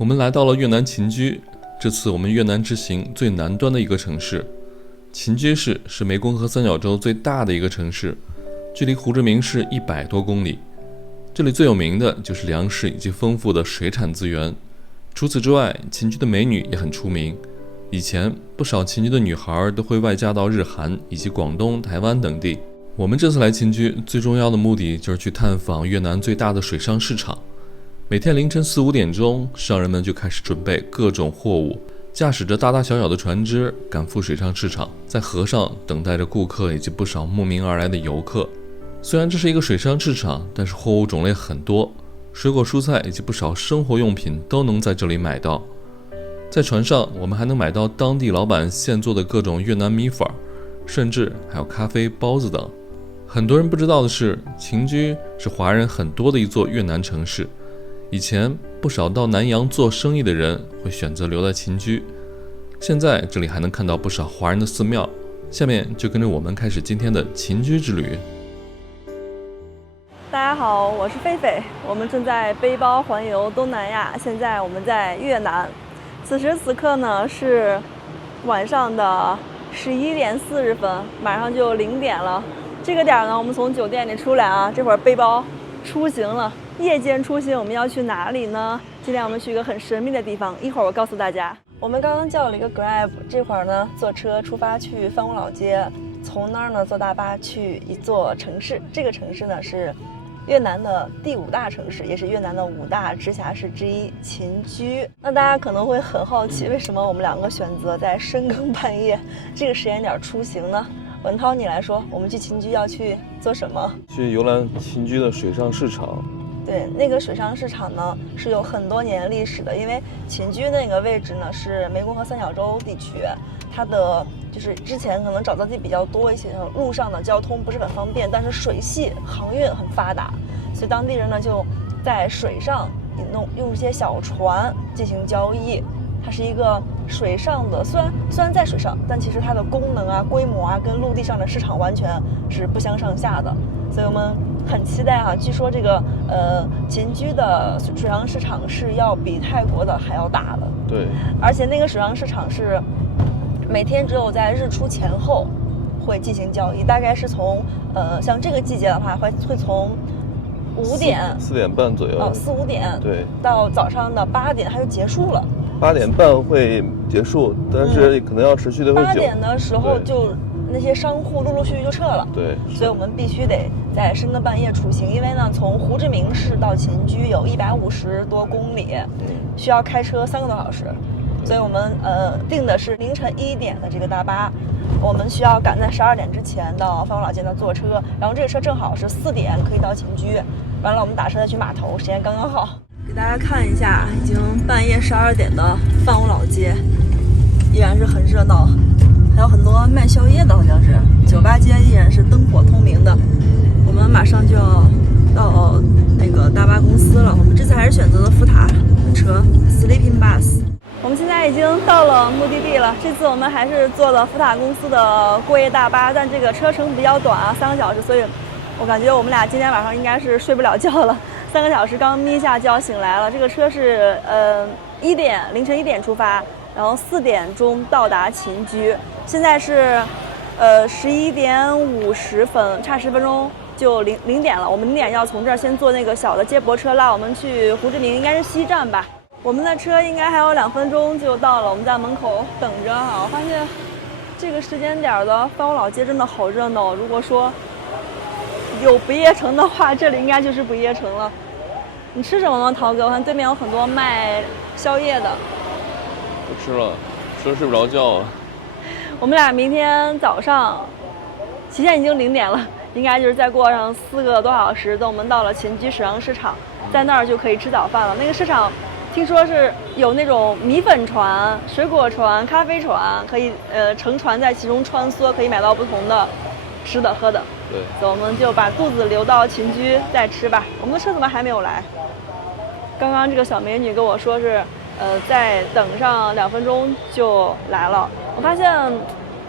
我们来到了越南秦居，这次我们越南之行最南端的一个城市。秦居市是湄公河三角洲最大的一个城市，距离胡志明市100多公里。这里最有名的就是粮食以及丰富的水产资源。除此之外，秦居的美女也很出名。以前不少秦居的女孩都会外嫁到日韩以及广东、台湾等地。我们这次来秦居最重要的目的就是去探访越南最大的水上市场。每天凌晨4、5点钟，商人们就开始准备各种货物，驾驶着大大小小的船只赶赴水上市场，在河上等待着顾客以及不少慕名而来的游客。虽然这是一个水上市场，但是货物种类很多，水果蔬菜以及不少生活用品都能在这里买到。在船上，我们还能买到当地老板现做的各种越南米粉，甚至还有咖啡、包子等。很多人不知道的是，秦居是华人很多的一座越南城市。以前不少到南洋做生意的人会选择留在秦居，现在这里还能看到不少华人的寺庙。下面就跟着我们开始今天的秦居之旅。大家好，我是菲菲，我们正在背包环游东南亚，现在我们在越南。此时此刻呢是晚上的11点40分，马上就0点了。这个点呢，我们从酒店里出来啊，这会儿背包出行了。夜间出行我们要去哪里呢？今天我们去一个很神秘的地方，一会儿我告诉大家。我们刚刚叫了一个 Grab， 这会儿呢坐车出发去范屋老街，从那儿呢坐大巴去一座城市。这个城市呢是越南的第5大城市，也是越南的5大直辖市之一——秦居。那大家可能会很好奇，为什么我们2个选择在深更半夜这个时间点出行呢？文涛，你来说，我们去秦居要去做什么？去游览秦居的水上市场。对，那个水上市场呢是有很多年历史的，因为秦居那个位置呢是湄公河三角洲地区，它的就是之前可能沼泽地比较多一些，路上的交通不是很方便，但是水系航运很发达，所以当地人呢就在水上用一些小船进行交易。它是一个水上的，虽然在水上，但其实它的功能啊、规模啊跟陆地上的市场完全是不相上下的，所以我们很期待啊。据说这个秦居的水上市场是要比泰国的还要大的。对，而且那个水上市场是每天只有在日出前后会进行交易，大概是从像这个季节的话会从4点半左右4、5点对，到早上的8点它就结束了。8点半会结束，但是可能要持续的会久。8点的时候就那些商户陆陆续续就撤了。对，所以我们必须得在深更半夜出行，因为呢，从胡志明市到秦居有150多公里，需要开车3个多小时。所以我们订的是凌晨1点的这个大巴，我们需要赶在12点之前到范屋老街那坐车，然后这个车正好是4点可以到秦居，完了我们打车再去码头，时间刚刚好。给大家看一下，已经半夜12点的范屋老街，依然是很热闹，还有很多卖宵夜的，好像是酒吧街依然是灯火通明的。我们马上就要到那个大巴公司了，我们这次还是选择了福塔的车 Sleeping Bus。我们现在已经到了目的地了，这次我们还是坐了福塔公司的过夜大巴，但这个车程比较短啊，3个小时，所以我感觉我们俩今天晚上应该是睡不了觉了。3个小时刚眯一下就要醒来了。这个车是凌晨1点出发，然后4点钟到达秦居。现在是11点50分，差10分钟就0点了。我们0点要从这儿先坐那个小的接驳车拉我们去胡志明，应该是西站吧。我们的车应该还有2分钟就到了，我们在门口等着啊。我发现这个时间点的范屋老街真的好热闹，如果说有不夜城的话，这里应该就是不夜城了。你吃什么吗，涛哥？我看对面有很多卖宵夜的。不吃了，吃了睡不着觉啊。我们俩明天早上，现在已经0点了，应该就是再过上4个多小时，等我们到了秦居水上市场，在那儿就可以吃早饭了。那个市场听说是有那种米粉船、水果船、咖啡船，可以乘船在其中穿梭，可以买到不同的吃的喝的。对，所以我们就把肚子留到秦居再吃吧。我们的车怎么还没有来？刚刚这个小美女跟我说是，再等上2分钟就来了。我发现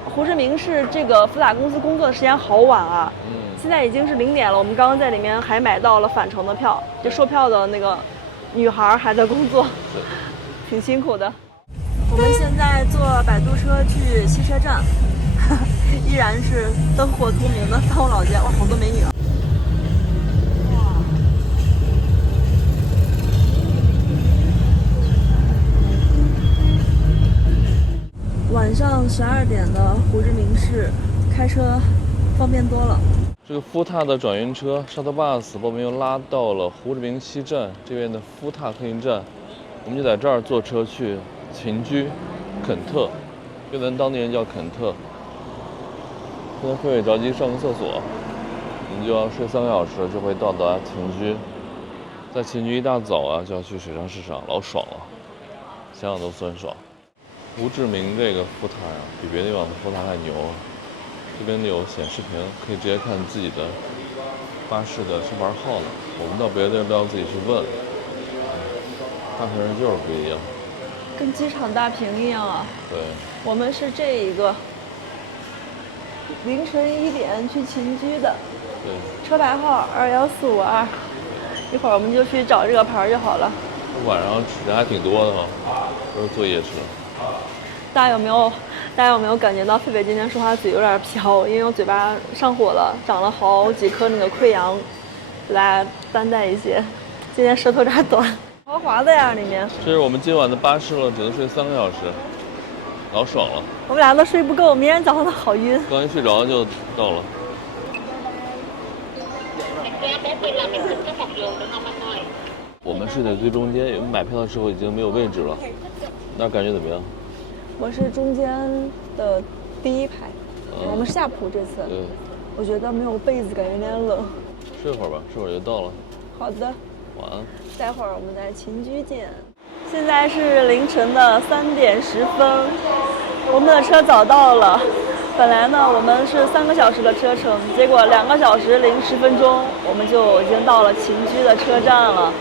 胡志明市这个福塔公司工作的时间好晚啊，现在已经是0点了。我们刚刚在里面还买到了返程的票，就售票的那个女孩还在工作。挺辛苦的。我们现在坐摆渡车去汽车站，依然是灯火通明的三五老街，哇，好多美女啊！晚上12点的胡志明市，开车方便多了。这个福塔的转运车shuttle bus把我们又拉到了胡志明西站这边的福塔客运站，我们就在这儿坐车去秦居、肯特，越南当地人叫肯特。现在慧慧着急上个厕所，我们就要睡3个小时就会到达秦居。在秦居一大早啊就要去水上市场，老爽了，想想都酸爽。胡志明这个福塔呀，比别的地方的福塔还牛。这边有显示屏，可以直接看自己的巴士的车牌号了。我们到别的地儿都要自己去问。大城市就是不一样，跟机场大屏一样啊。对，我们是这一个凌晨1点去秦居的，对，车牌号21452。一会儿我们就去找这个牌就好了。晚上人还挺多的哈，都是坐夜车。大家有没有感觉到狒狒今天说话嘴有点飘？因为我嘴巴上火了，长了好几颗那个溃疡，给大家担待一些。今天舌头有点短，豪华的呀里面。这是我们今晚的巴士了，只能睡3个小时，老爽了。我们俩都睡不够，明天早上都好晕。刚一睡着就到了。我们睡在最中间，我们买票的时候已经没有位置了。那感觉怎么样？我是中间的第一排，我们是下铺这次。对，我觉得没有被子，感觉有点冷。睡会儿吧，睡会儿就到了。好的，晚安。待会儿我们在秦居见。现在是凌晨的3点10分，我们的车早到了。本来呢，我们是3个小时的车程，结果2个小时零10分钟，我们就已经到了秦居的车站了。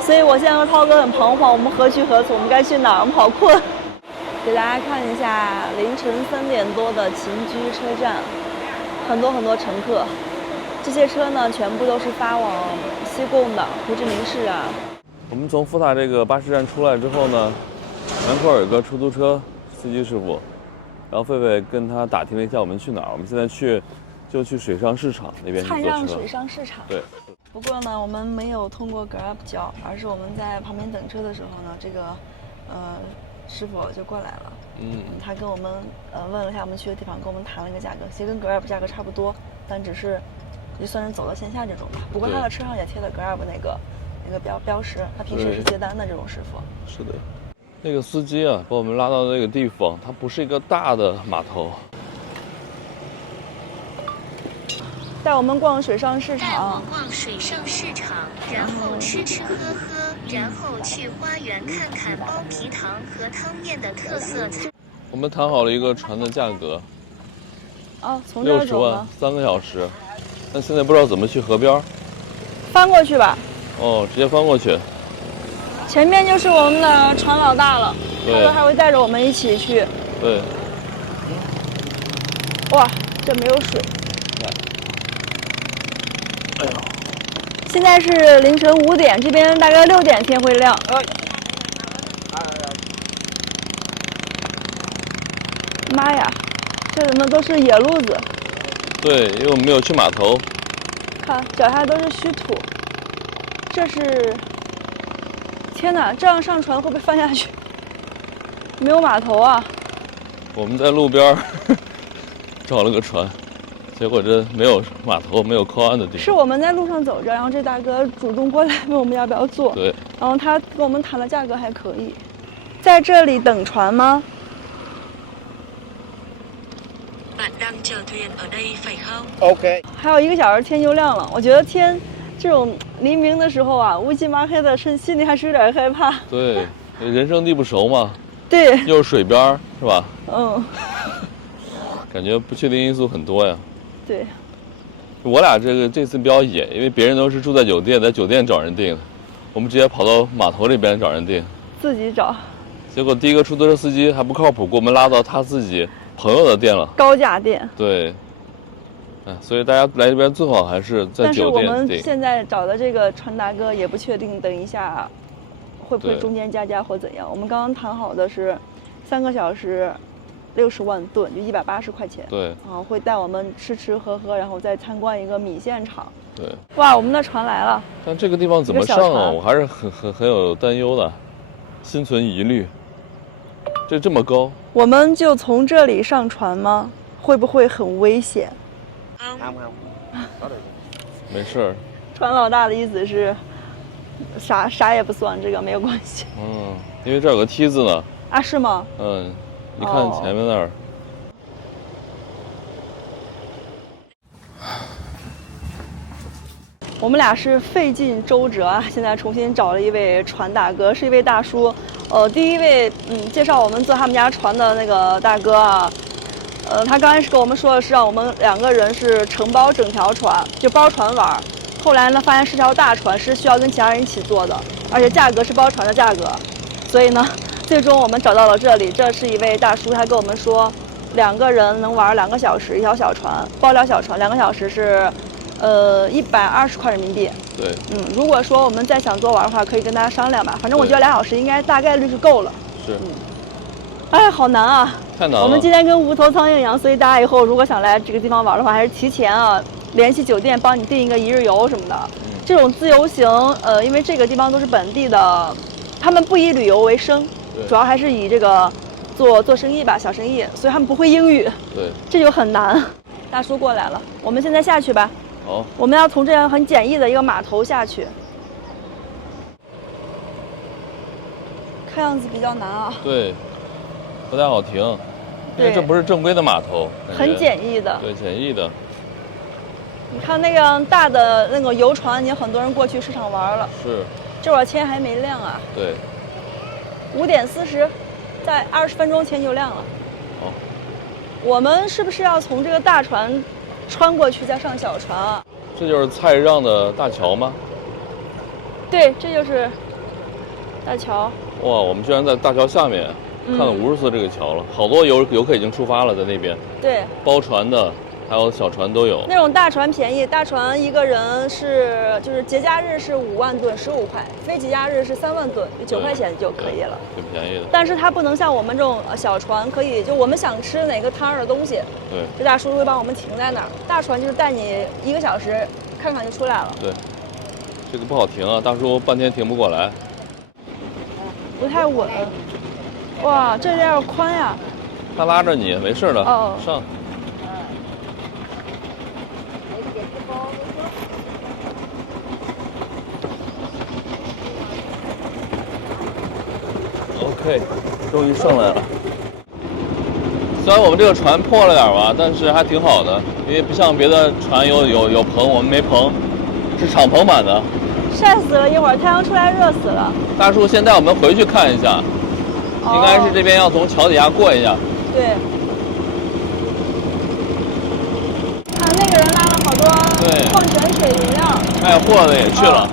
所以我现在和涛哥很彷徨，我们何去何从？我们该去哪儿？我们好困。给大家看一下凌晨3点多的秦居车站，很多乘客。这些车呢，全部都是发往西贡的胡志明市啊。我们从福塔这个巴士站出来之后呢，门口有一个出租车司机师傅，然后狒狒跟他打听了一下我们去哪儿。我们现在就去水上市场那边去坐车。汉让水上市场。对。不过呢，我们没有通过 Grab 交，而是我们在旁边等车的时候呢，这个师傅就过来了。他跟我们问了一下我们去的地方，跟我们谈了一个价格，其实跟 Grab 价格差不多，但只是就算是走到线下这种吧。不过他的车上也贴了 Grab 那个标识，他平时是接单的这种师傅。是的，那个司机啊，把我们拉到那个地方，它不是一个大的码头。带我们逛水上市场，带我逛水上市场，然后吃喝喝，然后去花园看看包皮糖和汤面的特色菜。我们谈好了一个船的价格，从这儿走60万3个小时，但现在不知道怎么去河边。翻过去吧。哦，直接翻过去。前面就是我们的船老大了，对，他还会带着我们一起去。对。哇，这没有水。哎呦，现在是凌晨5点，这边大概6点天会亮。妈呀，这怎么都是野路子？对，因为我们没有去码头。看脚下都是虚土，这是……天哪，这样上船会不会翻下去？没有码头啊！我们在路边找了个船。结果这没有码头，没有靠岸的地方。是我们在路上走着，然后这大哥主动过来问我们要不要坐。对。然后他跟我们谈的价格还可以。在这里等船吗？OK。还有1个小时天就亮了，我觉得天这种黎明的时候啊，乌漆麻黑的，心里还是有点害怕。对，人生地不熟嘛。对。又是水边，是吧？感觉不确定因素很多呀。对，我俩这次比较野，因为别人都是住在酒店，在酒店找人订，我们直接跑到码头这边找人订，自己找。结果第一个出租车司机还不靠谱，给我们拉到他自己朋友的店了，高价店。对，所以大家来这边最好还是在酒店订。但是我们现在找的这个船大哥也不确定，等一下会不会中间加价或怎样？我们刚刚谈好的是3个小时60万吨，就180块钱。对，啊，会带我们吃吃喝喝，然后再参观一个米线厂。对，哇，我们的船来了。但这个地方怎么上啊？我还是很有担忧的，心存疑虑。这么高，我们就从这里上船吗？会不会很危险？没事儿。船老大的意思是，啥也不算，这个没有关系。嗯，因为这儿有个梯子呢。啊，是吗？嗯，你看前面那儿。我们俩是费尽周折啊，现在重新找了一位船大哥，是一位大叔。第一位介绍我们坐他们家船的那个大哥啊，他刚开始跟我们说的是让我们2个人是承包整条船，就包船玩。后来呢，发现是条大船，是需要跟其他人一起坐的，而且价格是包船的价格。所以呢，最终我们找到了这里，这是一位大叔，他跟我们说，2个人能玩2个小时，一条小船，包条小船2个小时是，120块人民币。对，如果说我们再想多玩的话，可以跟大家商量吧。反正我觉得2小时应该大概率是够了。是。哎，好难啊！太难了。我们今天跟无头苍蝇一样，所以大家以后如果想来这个地方玩的话，还是提前啊联系酒店，帮你订一个1日游什么的。这种自由行，因为这个地方都是本地的，他们不以旅游为生，主要还是以这个做生意吧，小生意，所以他们不会英语。对，这就很难。大叔过来了，我们现在下去吧。好，我们要从这样很简易的一个码头下去，看样子比较难啊。对，不太好停，因为这不是正规的码头，很简易的。对，简易的。你看那个大的那个游船，已经很多人过去市场玩了。是。这会儿天还没亮啊。对。5点40，在20分钟前就亮了。好。我们是不是要从这个大船穿过去再上小船啊？这就是蔡让的大桥吗？对，这就是大桥。哇，我们居然在大桥下面看了无数次这个桥了，好多游客已经出发了，在那边。对，包船的还有小船都有。那种大船便宜，大船一个人就是节假日是5万吨15块，非节假日是3万吨，9块钱就可以了，挺便宜的。但是它不能像我们这种小船，可以就我们想吃哪个摊儿的东西，对，这大叔会帮我们停在那儿。大船就是带你1个小时，看看就出来了。对，这个不好停啊，大叔半天停不过来，不太稳。哇，这有点宽呀。他拉着你，没事的。哦，上。OK， 终于上来了。虽然我们这个船破了点吧，但是还挺好的，因为不像别的船有棚，我们没棚，是敞篷版的。晒死了，一会儿太阳出来热死了。大叔先带我们回去看一下，应该是这边要从桥底下过一下。对。看那个人拉了好多矿泉水饮料，卖货的也去了。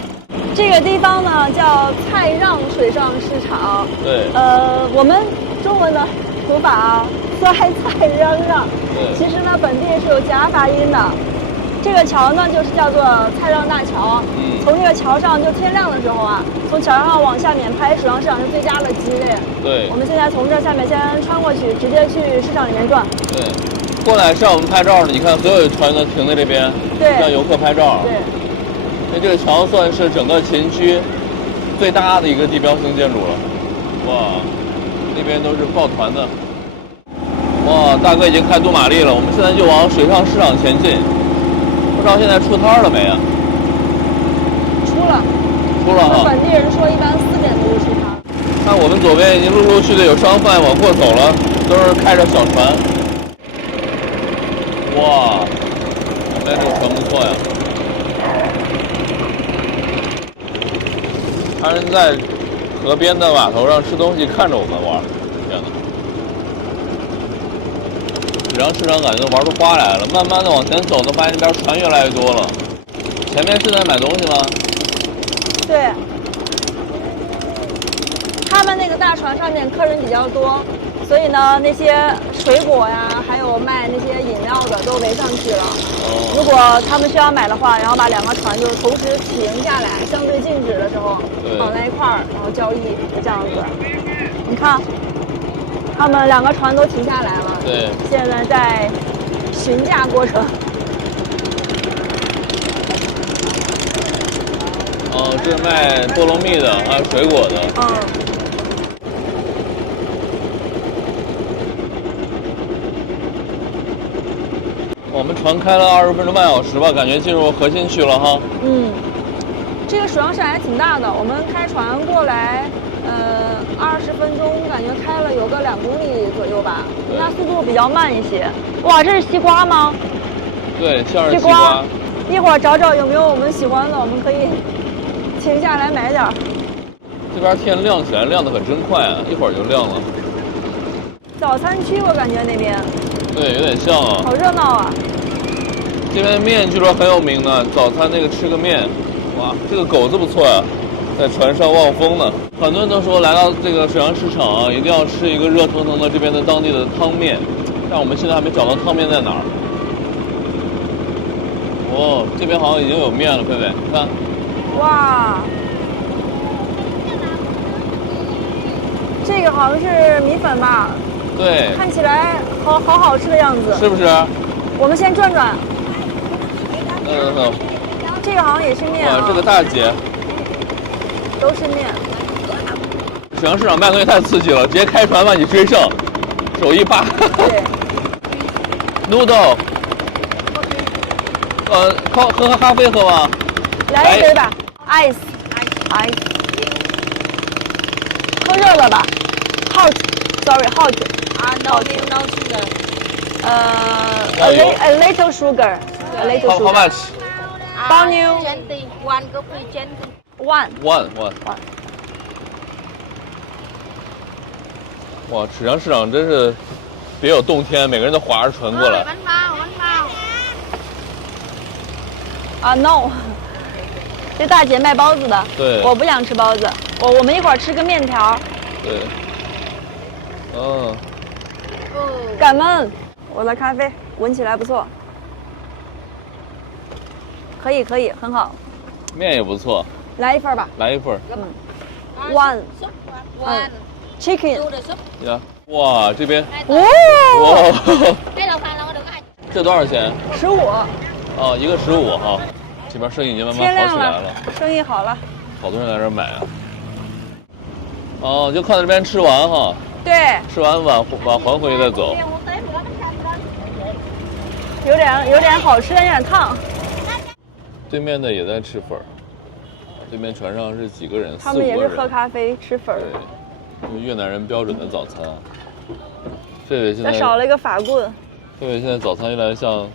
这个地方呢叫蔡让水上市场。对。我们中文的读法啊，说还蔡让让。对。其实呢，本地是有夹发音的。这个桥呢，就是叫做蔡让大桥。从这个桥上，就天亮的时候啊，从桥上往下面拍，水上市场是最佳的机位。对。我们现在从这下面先穿过去，直接去市场里面转。对。过来是让我们拍照的，你看所有船都停在这边，让游客拍照。对。因为这个桥算是整个秦区最大的一个地标性建筑了。哇，那边都是抱团的。哇，大哥已经开杜马力了，我们现在就往水上市场前进。不知道现在出摊了没啊？出了。出了哈。本地人说一般4点多就出摊。看我们左边已经陆陆续续有商贩往过走了，都是开着小船。哇，那这个船不错呀。他人在河边的码头上吃东西，看着我们玩，天哪！水上市场感觉玩出花来了。慢慢的往前走，都发现这边船越来越多了。前面是在买东西吗？对。他们那个大船上面客人比较多，所以呢，那些水果呀，还有卖那些饮料的都围上去了。如果他们需要买的话，然后把两个船就是同时停下来，相对静止的时候绑在一块儿，然后交易这样子。你看，他们两个船都停下来了。对，现在在询价过程。哦，这是卖菠萝蜜的，还有水果的。我们船开了20分钟半小时吧，感觉进入核心区了哈。这个水上市场还挺大的，我们开船过来，20分钟，感觉开了有个2公里左右吧，那速度比较慢一些。哇，这是西瓜吗？对，像是西瓜。一会儿找找有没有我们喜欢的，我们可以停下来买点儿。这边天亮起来，亮得可真快啊，一会儿就亮了。早餐区我感觉那边。对，有点像啊。好热闹啊！这边面据说很有名呢，早餐那个吃个面，哇，这个狗子不错呀，在船上望风呢。很多人都说来到这个水上市场啊，一定要吃一个热腾腾的这边的当地的汤面，但我们现在还没找到汤面在哪儿。哦，这边好像已经有面了，贝贝，你看。哇，这个好像是米粉吧？对。看起来好吃的样子。是不是？我们先转转。这个好像也是面啊。哇，这个大姐。都是面。水上市场卖东西太刺激了，直接开船把你追上，手一扒。对。noodle。喝咖啡喝吗？来一杯吧 ，ice。喝热了吧 ？hot。No sugar. A little sugar. A little sugar. How much? 包妞。 20. One coffee 20. One. 哇，水上市场真是别有洞天，每个人都划着船过来。No， 这大姐卖包子的。对。我不想吃包子，我们一会儿吃个面条。对。感恩，我的咖啡闻起来不错。可以，很好。面也不错。来一份吧。来一份。One. Chicken. 呀，哇，这边。哇。这多少钱？15。哦，一个15哈。这边生意已经慢慢好起来了。生意好了。好多人来这儿买啊。哦，就靠在这边吃完哈。对。吃完晚还回去再走。有点好吃，但有点烫。对面的也在吃粉儿。对面船上是几个人？他们也是喝咖啡吃粉儿。对，越南人标准的早餐。贝贝现在少了一个法棍。贝贝现在早餐越来越像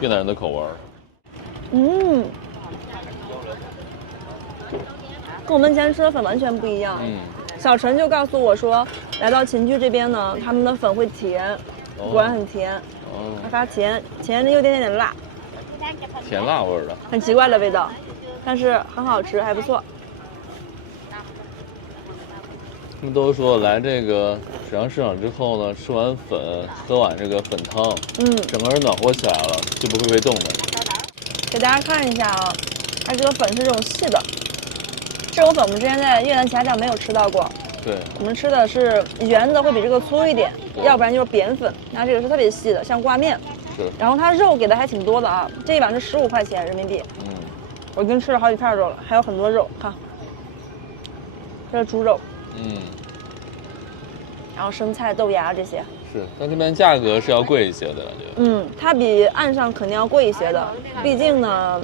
越南人的口味儿。跟我们以前吃的粉完全不一样。小陈就告诉我说，来到秦居这边呢，他们的粉会甜，果然很甜，发甜的有点辣，甜辣味儿的，很奇怪的味道，但是很好吃，还不错。他们都说来这个水上市场之后呢，吃完粉，喝碗这个粉汤，整个人暖和起来了，就不会被冻的。给大家看一下啊，它这个粉是这种细的。这种粉我们之前在越南其他地方没有吃到过。对，我们吃的是圆的，会比这个粗一点，要不然就是扁粉。它这个是特别细的，像挂面。是。然后它肉给的还挺多的啊，这一碗是15块钱人民币。我已经吃了好几片肉了，还有很多肉，看，这是猪肉。然后生菜、豆芽这些。是，但这边价格是要贵一些的，感觉。它比岸上肯定要贵一些的，毕竟呢，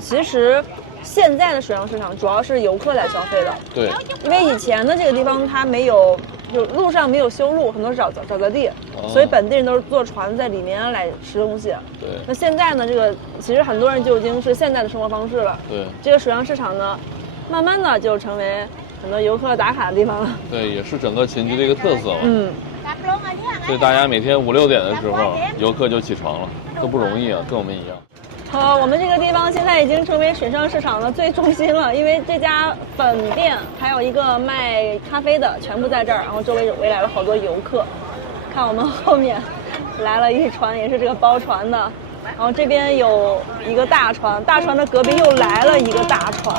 其实。现在的水上市场主要是游客来消费的，对，因为以前的这个地方它没有，就路上没有修路，很多是沼泽地，所以本地人都是坐船在里面来吃东西。对，那现在呢，这个其实很多人就已经是现代的生活方式了。对，这个水上市场呢，慢慢的就成为很多游客打卡的地方了。对，也是整个秦居的一个特色嘛。所以大家每天5、6点的时候，游客就起床了，都不容易啊，跟我们一样。我们这个地方现在已经成为水上市场的最中心了，因为这家本店还有一个卖咖啡的，全部在这儿，然后周围围来了好多游客。看我们后面来了一船，也是这个包船的，然后这边有一个大船，大船的隔壁又来了一个大船，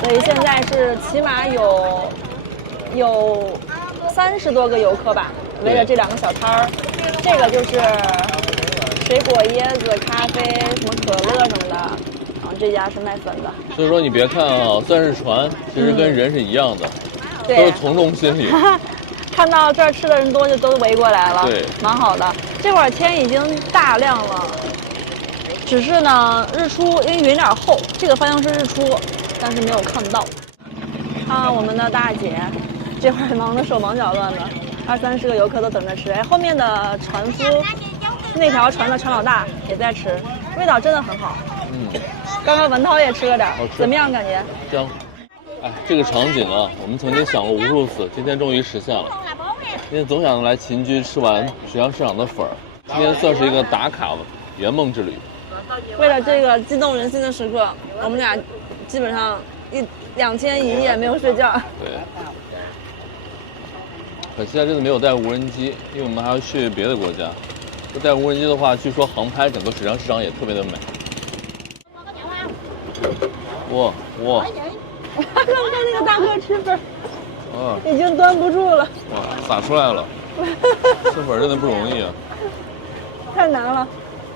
所以现在是起码有30多个游客吧，围着这2个小摊儿，这个就是水果、椰子、咖啡、什么可乐什么的，然后这家是卖粉的。所以说你别看啊，虽然是船，其实跟人是一样的，都对是从众心理。看到这儿吃的人多，就都围过来了，对，蛮好的。这会儿天已经大亮了，只是呢日出因为云有点厚，这个方向是日出，但是没有看到。看我们的大姐，这会儿忙得手忙脚乱的，20-30个游客都等着吃。哎，后面的船夫，那条船的船老大也在吃，味道真的很好。刚刚文涛也吃了点，怎么样感觉？香。哎，这个场景啊，我们曾经想过无数次，今天终于实现了。今天总想来秦居吃完水上市场的粉儿，今天算是一个打卡圆梦之旅。为了这个激动人心的时刻，我们俩基本上2天1夜没有睡觉。对。可惜他真的没有带无人机，因为我们还要去别的国家。不带无人机的话，据说航拍整个水上市场也特别的美。哇！刚刚那个大哥吃粉，已经端不住了。哇，洒出来了！吃粉真的不容易啊，太难了。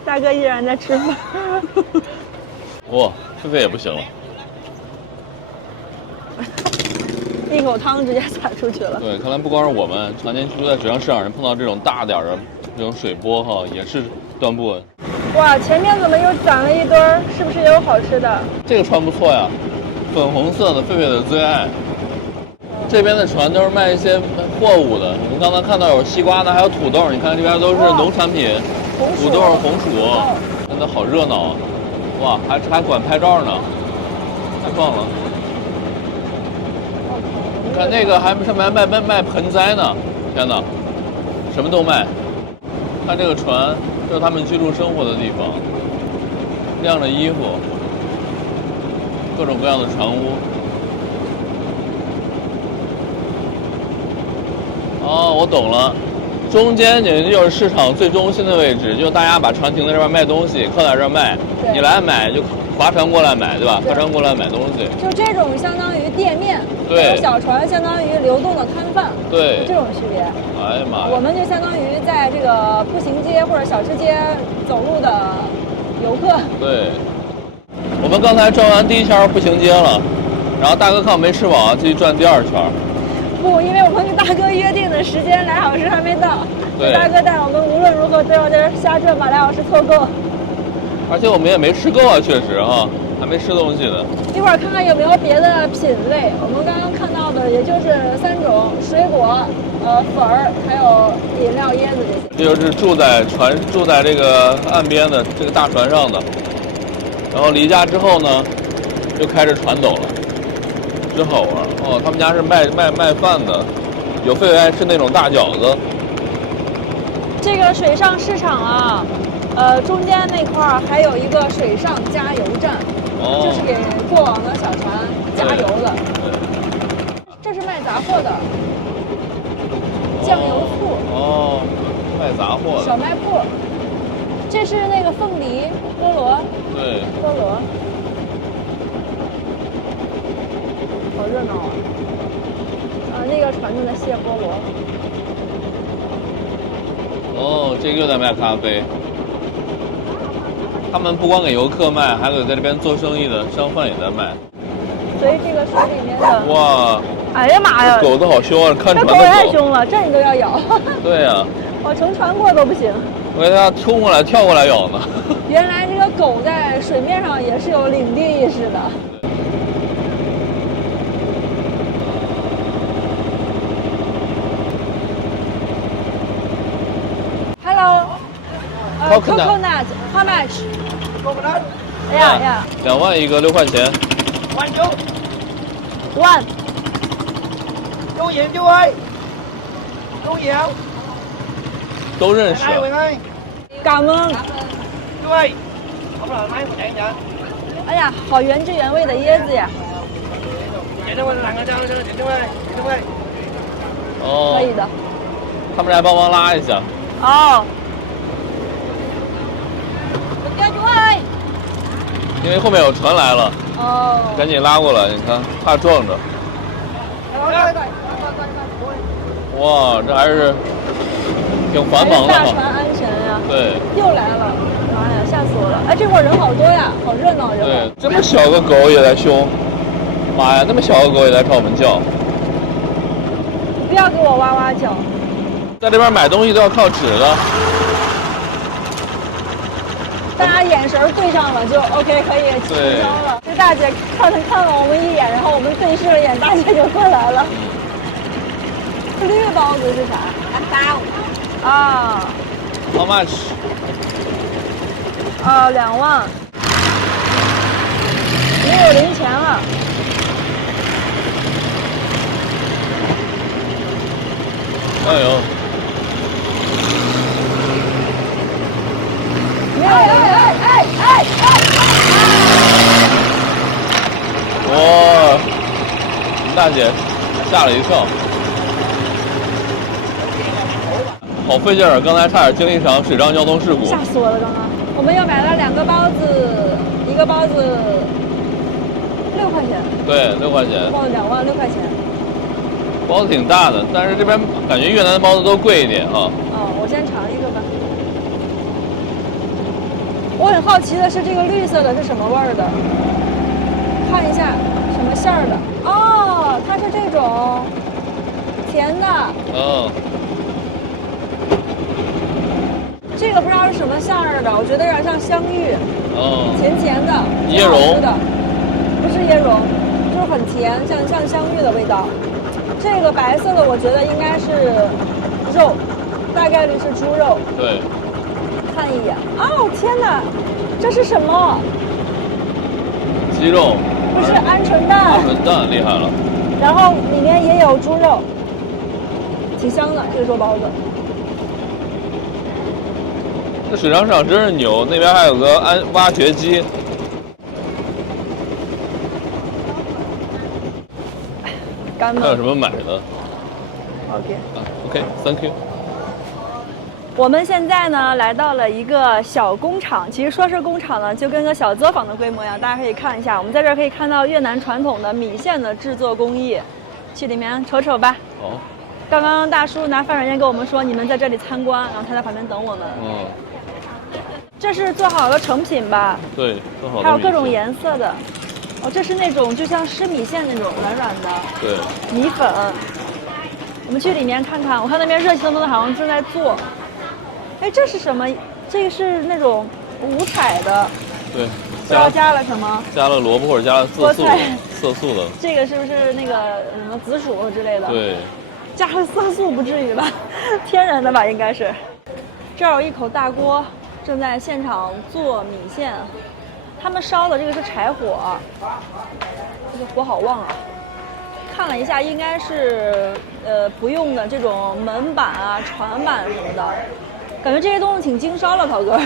大哥依然在吃粉。哇，狒狒也不行了，一口汤直接洒出去了。对，看来不光是我们常年居住在水上市场人碰到这种大点的这种水波哈，也是端不稳。哇，前面怎么又攒了一堆儿？是不是也有好吃的？这个船不错呀，粉红色的，狒狒的最爱。这边的船都是卖一些货物的，我们刚才看到有西瓜呢，还有土豆，你看这边都是农产品，土豆、红薯，真的好热闹啊！哇，还管拍照呢，太棒了！你看那个上面还卖盆栽呢，天哪，什么都卖。看这个船，这是他们居住生活的地方，晾着衣服，各种各样的船屋。哦，我懂了，中间就是市场最中心的位置，就大家把船停在这边卖东西，靠在这儿卖，你来买就划船过来买，对吧？划船过来买东西。就这种相当于店面，对，小船相当于流动的摊贩，对，这种区别。哎呀妈呀！我们就相当于在这个步行街或者小吃街走路的游客。对，我们刚才转完第1圈步行街了，然后大哥看我没吃饱，继续转第2圈。不，因为我们跟大哥约定的时间2小时还没到，对，大哥带我们无论如何都要在这瞎转，把2小时凑够。而且我们也没吃够啊，确实哈，还没吃东西呢。一会儿看看有没有别的品类。我们刚刚看到的也就是3种水果、粉儿，还有饮料、椰子这些。这就是住在这个岸边的这个大船上的，然后离家之后呢，就开着船走了，真好玩哦。他们家是卖饭的，有狒狒爱吃那种大饺子。这个水上市场啊。中间那块儿还有一个水上加油站，就是给过往的小船加油的。这是卖杂货的，酱油醋。哦，卖杂货的。小卖铺。这是那个凤梨、菠萝。对。菠萝。好热闹啊！那个船正在卸菠萝。哦，这个又在卖咖啡。他们不光给游客卖，还给在这边做生意的商贩也在卖。所以这个水里面的哇，哎呀妈呀，狗子好凶啊！看船的狗。这狗太凶了，这你都要咬。对呀。我乘船过都不行。我给它冲过来、跳过来咬呢。原来这个狗在水面上也是有领地意识的。Coconut, how much? Coconut? Yeah. 2万一个，6块钱。1. Chú Diệu chú ơi. Chú Diệu. 都认识。Ai Quỳnh ơi. Cảm ơn. Chú ơi. Không rồi, máy một chạy nhờ. 哎呀，好原汁原味的椰子呀， Chạy đâu anh lặng ở đâu, chạy đâu ơi, chạy đâu ơi. 可以的。他们还帮忙拉一下。哦， Được chưa chú ơi? 因为后面有船来了，哦，赶紧拉过来，你看，怕撞着。哇，这还是挺繁还忙的哈。是大船安全呀。对又来了，妈呀，吓死我了！哎，这会儿人好多呀，好热闹人。对，这么小个狗也来凶，妈呀，那么小个狗也来朝我们叫。不要给我哇哇叫。在这边买东西都要靠指的。大家眼神对上了就 OK 可以成交了。这大姐看了我们一眼，然后我们对视了一眼，大姐就过来了。这绿包子是啥？啊 How much？ 啊，2万，没有零钱了。哎呦，没有哎！哇，大姐吓了一跳，好费劲儿，刚才差点经历一场水上交通事故。吓死我了！刚刚我们又买了2个包子，一个包子6块钱，对，6块钱，包子2万6块钱。包子挺大的，但是这边感觉越南的包子都贵一点哈。哦，我先尝一个吧。我很好奇的是，这个绿色的是什么味儿的？看一下什么馅儿的？哦，它是这种甜的。嗯，这个不知道是什么馅儿的，我觉得有点像香芋，甜甜的，椰蓉挺好吃的，不是椰蓉，就是很甜，像香芋的味道。这个白色的，我觉得应该是肉，大概率是猪肉。对，看一眼。哦，天哪，这是什么？鸡肉，不是鹌鹑蛋，鹌鹑蛋厉害了。然后里面也有猪肉，挺香的这个肉包子。这水上市场真是牛，那边还有个挖掘机。干还有什吗么买的？ ？OK。OK，Thank you。我们现在呢来到了一个小工厂，其实说是工厂呢，就跟个小作坊的规模一样。大家可以看一下，我们在这儿可以看到越南传统的米线的制作工艺，去里面瞅瞅吧。好。刚刚大叔拿饭软件跟我们说，你们在这里参观，然后他在旁边等我们。这是做好的成品吧？对，做好的。还有各种颜色的。哦，这是那种就像湿米线那种软软的。对。米粉。我们去里面看看，我看那边热气腾腾的，好像正在做。哎，这是什么？这个是那种五彩的。对。不知道加了什么？加了萝卜或者加了色素。色素的。这个是不是那个什么紫薯之类的？对。加了色素不至于吧？天然的吧，应该是。这儿有一口大锅，正在现场做米线。他们烧的这个是柴火，这个火好旺啊！看了一下，应该是不用的这种门板啊、船板什么的，感觉这些东西挺经烧了，涛哥。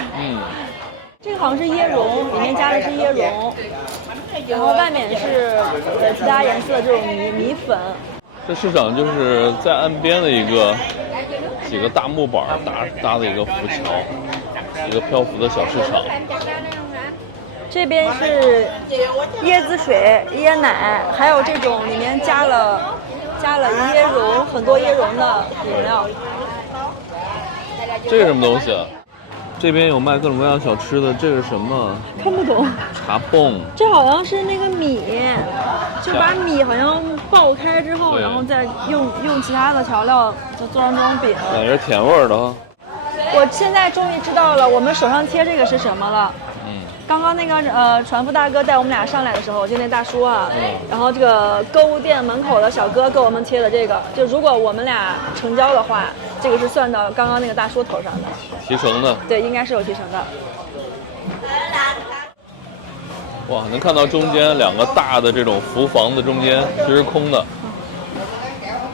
这个好像是椰蓉，里面加的是椰蓉，然后外面是其他颜色的这种米粉。这市场就是在岸边的几个大木板搭的一个浮桥，一个漂浮的小市场。这边是椰子水、椰奶，还有这种里面加了椰蓉，很多椰蓉的饮料。这是什么东西啊？这边有卖各种各样小吃的，这是什么？看不懂。茶泵。这好像是那个米，就把米好像爆开之后，然后再用其他的调料就做成这种饼。感觉甜味儿的哈。我现在终于知道了，我们手上贴这个是什么了。刚刚那个船夫大哥带我们俩上来的时候，就那大叔啊，然后这个购物店门口的小哥给我们贴的这个，就如果我们俩成交的话，这个是算到刚刚那个大叔头上的，提成的。对，应该是有提成的。哇，能看到中间2个大的这种浮房子中间其实是空的，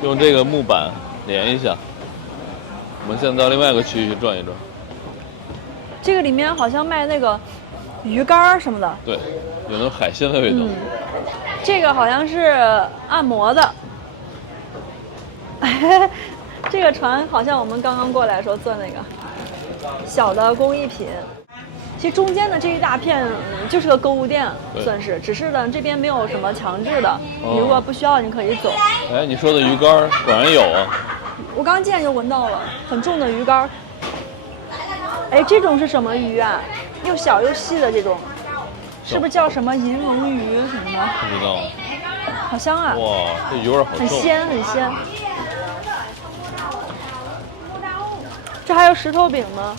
用这个木板连一下。我们现在到另外一个区域去转一转。这个里面好像卖那个鱼干什么的。对，有那种海鲜的味道。这个好像是按摩的。这个船好像我们刚刚过来的时候坐那个小的工艺品。其实中间的这一大片就是个购物店，算是，只是呢这边没有什么强制的，你如果不需要你可以走。哎，你说的鱼干果然有啊！我刚进来就闻到了很重的鱼干。哎，这种是什么鱼啊？又小又细的这种，是不是叫什么银龙鱼什么的？不知道。好香啊！哇，这鱼味好重。很鲜很鲜。这还有石头饼吗？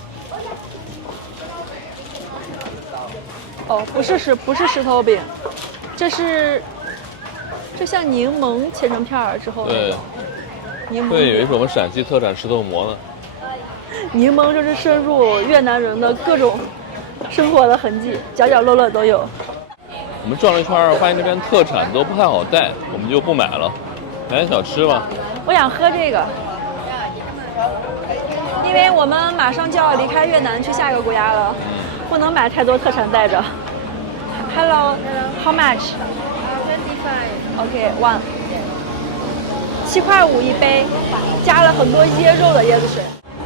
哦，不是石头饼，这像柠檬切成片儿之后那种。柠檬。对，有一种我们陕西特产石头馍呢。柠檬就是深入越南人的各种生活的痕迹，角角落落都有。我们转了一圈，发现这边特产都不太好带，我们就不买了，买点小吃吧。我想喝这个，因为我们马上就要离开越南去下一个国家了，不能买太多特产带着。Hello, how much? 25. OK, one. 7.5块一杯，加了很多椰肉的椰子水。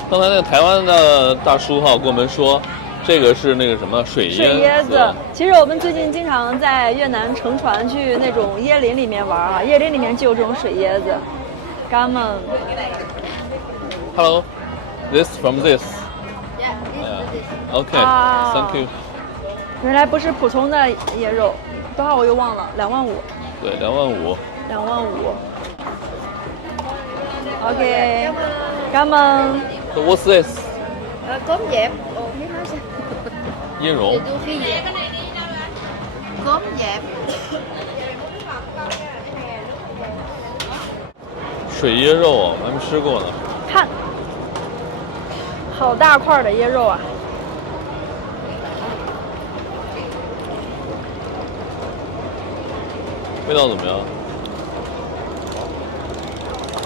刚才那个台湾的大叔跟我们说，这个是那个什么水椰子。其实我们最近经常在越南乘船去那种椰林里面玩啊，椰林里面就有这种水椰子。Come on. Hello, this from this. OK, thank you. 原来不是普通的椰肉，多少我又忘了，2.5万。对，2.5万。2.5万。OK, come on. So what's this? Cốm dẹp. Ồ, biết nói sao? 椰蓉。Cốm dẹp. 水椰肉我还没吃过呢。看，好大块的椰肉啊！味道怎么样？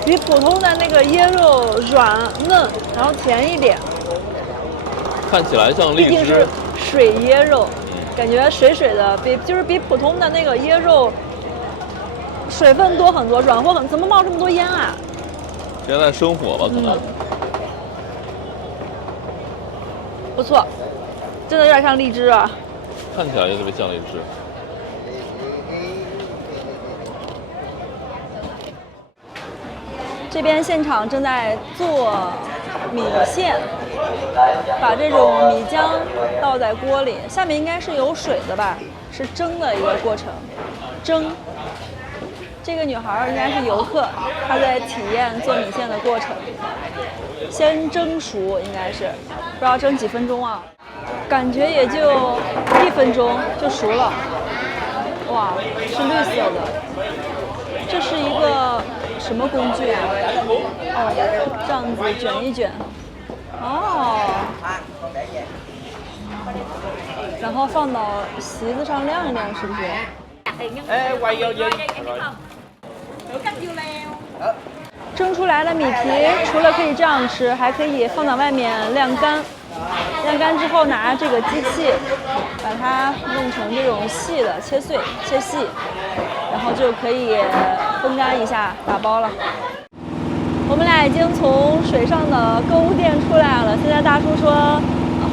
比普通的那个椰肉软嫩，然后甜一点。看起来像荔枝。毕竟是水椰肉，感觉水水的，比普通的那个椰肉水分多很多，软和很。怎么冒这么多烟啊？现在生火吧，可能。不错，真的有点像荔枝啊。看起来就特别像荔枝。这边现场正在做米线，把这种米浆倒在锅里，下面应该是有水的吧，是蒸的一个过程。蒸。这个女孩应该是游客，她在体验做米线的过程。先蒸熟应该是，不知道蒸几分钟啊？感觉也就1分钟就熟了。哇，是绿色的。这是一个什么工具啊？哦，这样子卷一卷。哦。然后放到席子上晾一晾，是不是？哎，quay vô Duy. 蒸出来的米皮除了可以这样吃，还可以放到外面晾干。晾干之后拿这个机器把它弄成这种细的，切碎、切细，然后就可以风干一下，打包了。我们俩已经从水上的购物店出来了。现在大叔说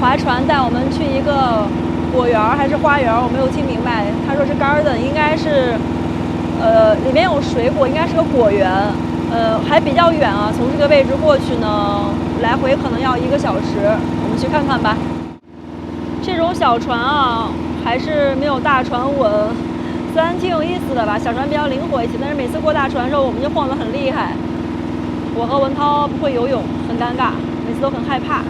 划船带我们去一个果园还是花园，我没有听明白。他说是 garden， 应该是里面有水果，应该是个果园。还比较远啊，从这个位置过去呢，来回可能要1个小时。我们去看看吧。这种小船啊，还是没有大船稳，虽然挺有意思的吧，小船比较灵活一些，但是每次过大船的时候，我们就晃得很厉害。我和文涛不会游泳，很尴尬，每次都很害怕。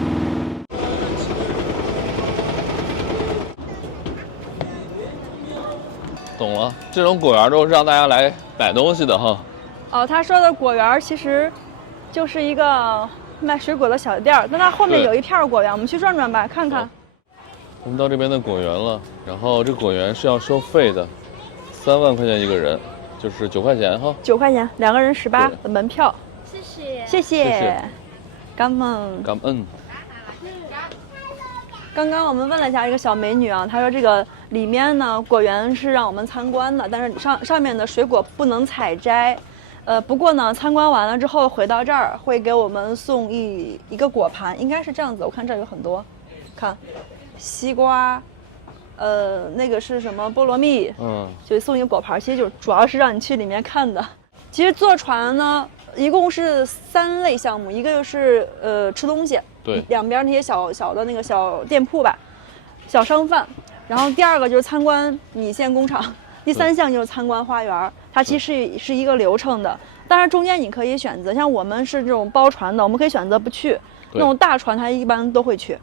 懂了，这种果园都是让大家来买东西的哈。哦，他说的果园其实就是一个卖水果的小店儿，但它后面有一片果园，我们去转转吧，看看。我们到这边的果园了，然后这果园是要收费的，3万块钱一个人，就是9块钱哈。9块钱，2个人18的门票。谢谢。谢谢。Come on。感恩。刚刚我们问了一下这个小美女啊，她说这个里面呢果园是让我们参观的，但是上面的水果不能采摘。不过呢，参观完了之后回到这儿会给我们送一个果盘，应该是这样子。我看这儿有很多，看西瓜，那个是什么菠萝蜜，就送一个果盘。其实就主要是让你去里面看的。其实坐船呢，一共是3类项目，一个就是吃东西，对，两边那些小的那个小店铺吧，小商贩。然后第二个就是参观米线工厂，第3项就是参观花园。它其实是一个流程的，当然中间你可以选择，像我们是这种包船的，我们可以选择不去。那种大船它一般都会去。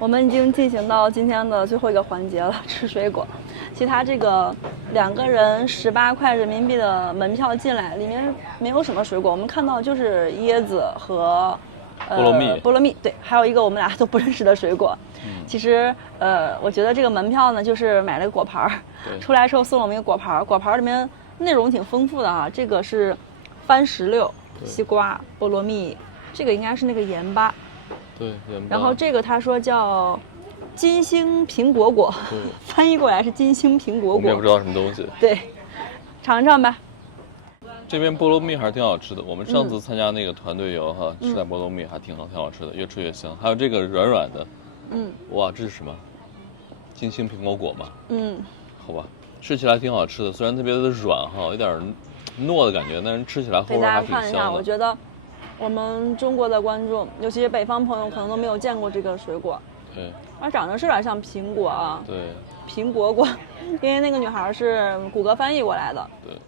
我们已经进行到今天的最后一个环节了，吃水果。其他这个2个人18块人民币的门票进来，里面没有什么水果，我们看到就是椰子和菠萝蜜，对，还有一个我们俩都不认识的水果。其实我觉得这个门票呢，就是买了个果盘儿，出来之后送了我们一个果盘儿，果盘儿里面内容挺丰富的啊。这个是番石榴、西瓜、菠萝蜜，这个应该是那个盐巴，对，盐巴。然后这个他说叫金星苹果果，翻译过来是金星苹果果，我们也不知道什么东西。对，尝尝吧。这边菠萝蜜还是挺好吃的，我们上次参加那个团队游哈，吃的菠萝蜜还挺好吃的，越吃越香。还有这个软软的，哇，这是什么？金星苹果果吗？好吧，吃起来挺好吃的，虽然特别的软哈，有点糯的感觉，但是吃起来后味还挺香的。给大家看一下，我觉得我们中国的观众，尤其是北方朋友，可能都没有见过这个水果。对，它长得是有点像苹果啊。对，苹果果，因为那个女孩是谷歌翻译过来的。对。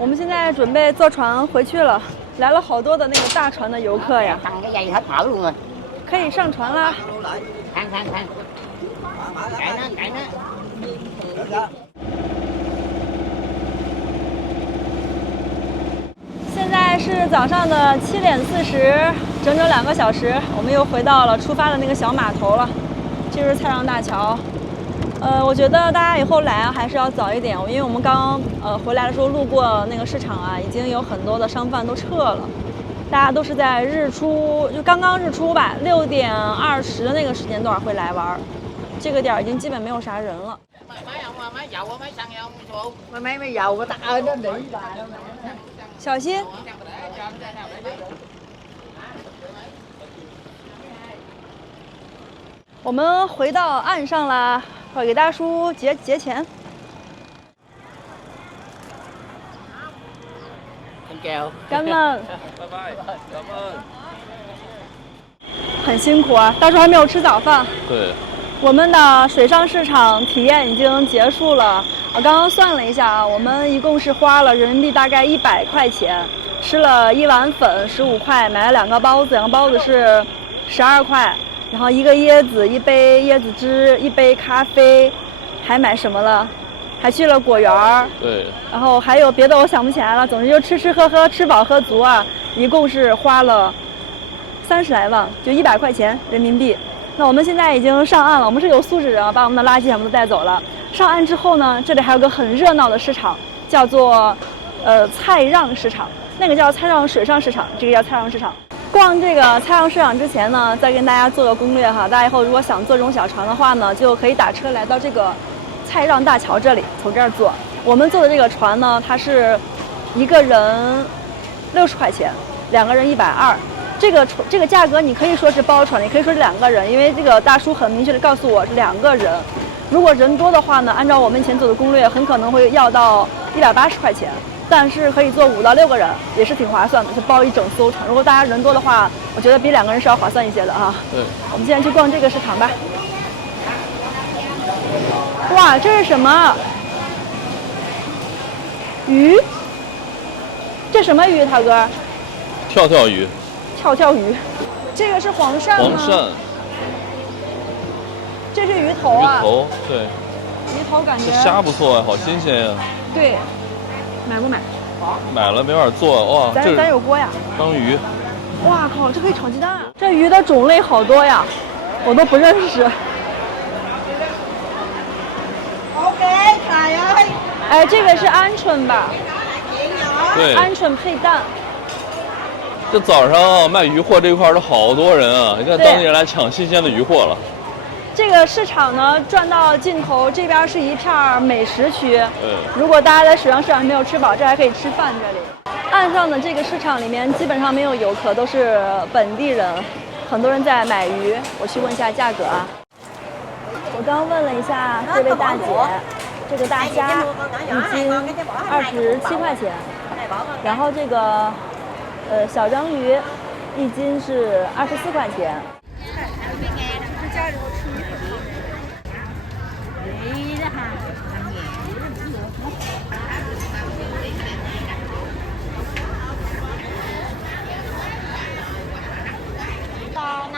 我们现在准备坐船回去了，来了好多的那个大船的游客呀。可以上船啦！现在是早上的7点40，整整2个小时，我们又回到了出发的那个小码头了。这就是蔡让大桥。我觉得大家以后来啊，还是要早一点，因为我们刚回来的时候路过那个市场啊，已经有很多的商贩都撤了，大家都是在日出，就刚刚日出吧，6点20的那个时间段会来玩，这个点已经基本没有啥人了。小心！我们回到岸上啦，快给大叔结钱。感恩，拜拜，感恩。很辛苦啊，大叔还没有吃早饭。对。我们的水上市场体验已经结束了，我刚刚算了一下啊，我们一共是花了人民币大概100块钱，吃了1碗粉15块，买了2个包子，2个包子是12块。然后1个椰子，1杯椰子汁，1杯咖啡，还买什么了？还去了果园。对。然后还有别的我想不起来了。总之就吃吃喝喝，吃饱喝足啊！一共是花了30来万，就100块钱人民币。那我们现在已经上岸了，我们是有素质人啊，把我们的垃圾全部都带走了。上岸之后呢，这里还有个很热闹的市场，叫做蔡让市场，那个叫蔡让水上市场，这个叫蔡让市场。逛这个蔡让市场之前呢，再跟大家做个攻略哈。大家以后如果想坐这种小船的话呢，就可以打车来到这个蔡让大桥这里，从这儿坐。我们坐的这个船呢，它是1个人60块钱，2个人120。这个价格你可以说是包船，也可以说是2个人，因为这个大叔很明确的告诉我是2个人。如果人多的话呢，按照我们以前做的攻略，很可能会要到180块钱。但是可以坐5到6个人，也是挺划算的，就包一整艘船。如果大家人多的话，我觉得比2个人是要划算一些的啊。对。我们现在去逛这个市场吧。哇，这是什么？鱼？这什么鱼，涛哥？跳跳鱼。跳跳鱼。这个是黄鳝吗？黄鳝。这是鱼头啊。鱼头，对。鱼头感觉。这虾不错呀，好新鲜呀。对。买不买？买了没法做哇！咱有锅呀。章鱼。哇靠，这可以炒鸡蛋。这鱼的种类好多呀，我都不认识。OK，thầy ơi。哎，这个是鹌鹑吧？对，鹌鹑配蛋。这早上卖鱼货这一块都好多人啊！你看当地人来抢新鲜的鱼货了。这个市场呢，转到尽头，这边是一片美食区。如果大家在水上市场没有吃饱，这还可以吃饭。这里岸上的这个市场里面基本上没有游客，都是本地人，很多人在买鱼。我去问一下价格啊。我刚问了一下这位大姐，这个大虾一斤27块钱，然后这个小章鱼一斤是24块钱。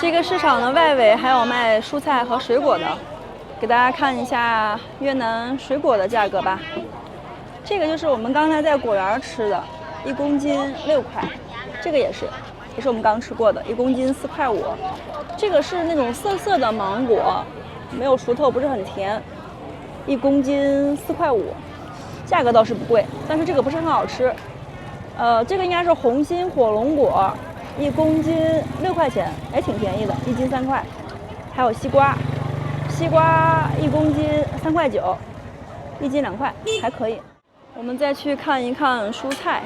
这个市场的外围还有卖蔬菜和水果的，给大家看一下越南水果的价格吧。这个就是我们刚才在果园吃的，1公斤6块。这个也是我们刚吃过的，1公斤4块5。这个是那种涩涩的芒果，没有熟透，不是很甜，1公斤4块5，价格倒是不贵，但是这个不是很好吃。这个应该是红心火龙果，1公斤6块钱，也挺便宜的，1斤3块。还有西瓜，西瓜1公斤3块9，1斤2块，还可以。我们再去看一看蔬菜，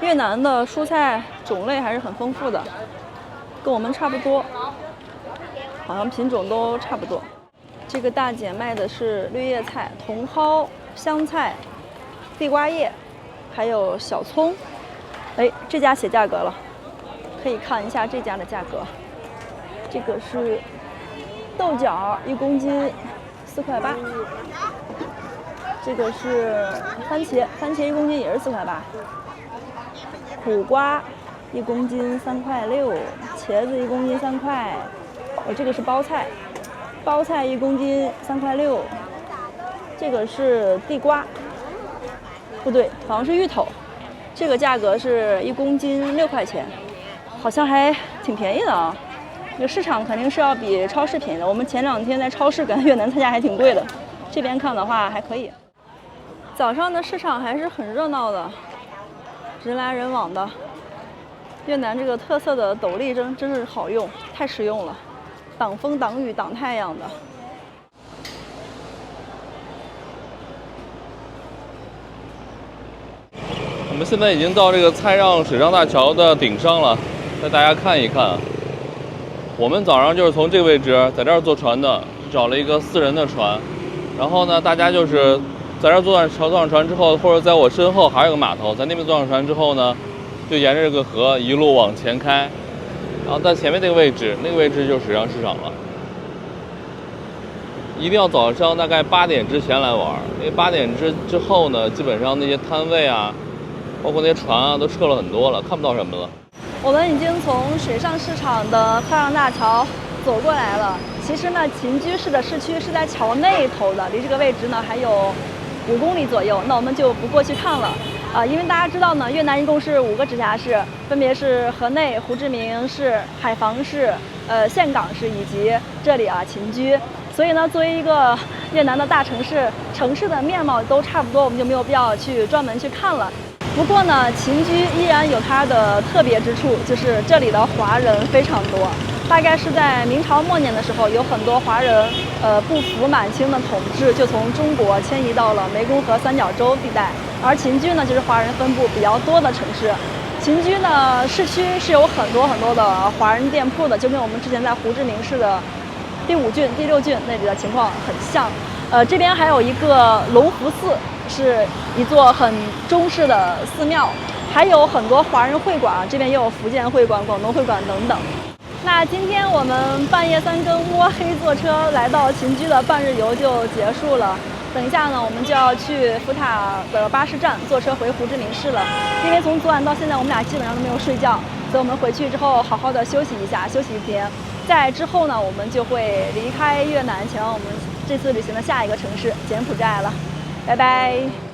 越南的蔬菜种类还是很丰富的，跟我们差不多，好像品种都差不多。这个大姐卖的是绿叶菜、茼蒿、香菜、地瓜叶，还有小葱。哎，这家写价格了，可以看一下这家的价格。这个是豆角，1公斤4块8。这个是番茄，番茄1公斤也是4块8。苦瓜1公斤3块6，茄子1公斤3块。这个是包菜，包菜1公斤3块6。这个是地瓜，不对，好像是芋头。这个价格是1公斤6块钱，好像还挺便宜的啊。这个市场肯定是要比超市便宜的。我们前2天在超市感觉越南菜价还挺贵的，这边看的话还可以。早上的市场还是很热闹的，人来人往的。越南这个特色的斗笠真是好用，太实用了，挡风挡雨挡太阳的。我们现在已经到这个蔡让水上大桥的顶上了，带大家看一看。我们早上就是从这个位置在这儿坐船的，找了一个4人的船，然后呢，大家就是在这儿坐上船之后，或者在我身后还有个码头，在那边坐上船之后呢，就沿着这个河一路往前开，然后在前面那个位置，就是水上市场了。一定要早上大概8点之前来玩，因为8点之后呢，基本上那些摊位啊，包括那些船啊，都撤了很多了，看不到什么了。我们已经从水上市场的蔡让大桥走过来了。其实呢，秦居市的市区是在桥那头的，离这个位置呢还有5公里左右。那我们就不过去看了。因为大家知道呢，越南一共是5个直辖市，分别是河内、胡志明市、海防市、岘港市以及这里秦居。所以呢，作为一个越南的大城市，城市的面貌都差不多，我们就没有必要去专门去看了。不过呢，秦居依然有它的特别之处，就是这里的华人非常多。大概是在明朝末年的时候，有很多华人不服满清的统治，就从中国迁移到了湄公河三角洲地带。而秦居呢，就是华人分布比较多的城市。秦居呢，市区是有很多的华人店铺的，就跟我们之前在胡志明市的第5郡、第6郡那里的情况很像。这边还有一个隆福寺，是一座很中式的寺庙，还有很多华人会馆，这边也有福建会馆、广东会馆等等。那今天我们半夜3更摸黑坐车来到秦居的半日游就结束了。等一下呢，我们就要去福塔的巴士站坐车回胡志明市了。因为从昨晚到现在，我们俩基本上都没有睡觉，所以我们回去之后好好的休息一下，休息1天。在之后呢，我们就会离开越南，前往我们这次旅行的下一个城市柬埔寨了。拜拜。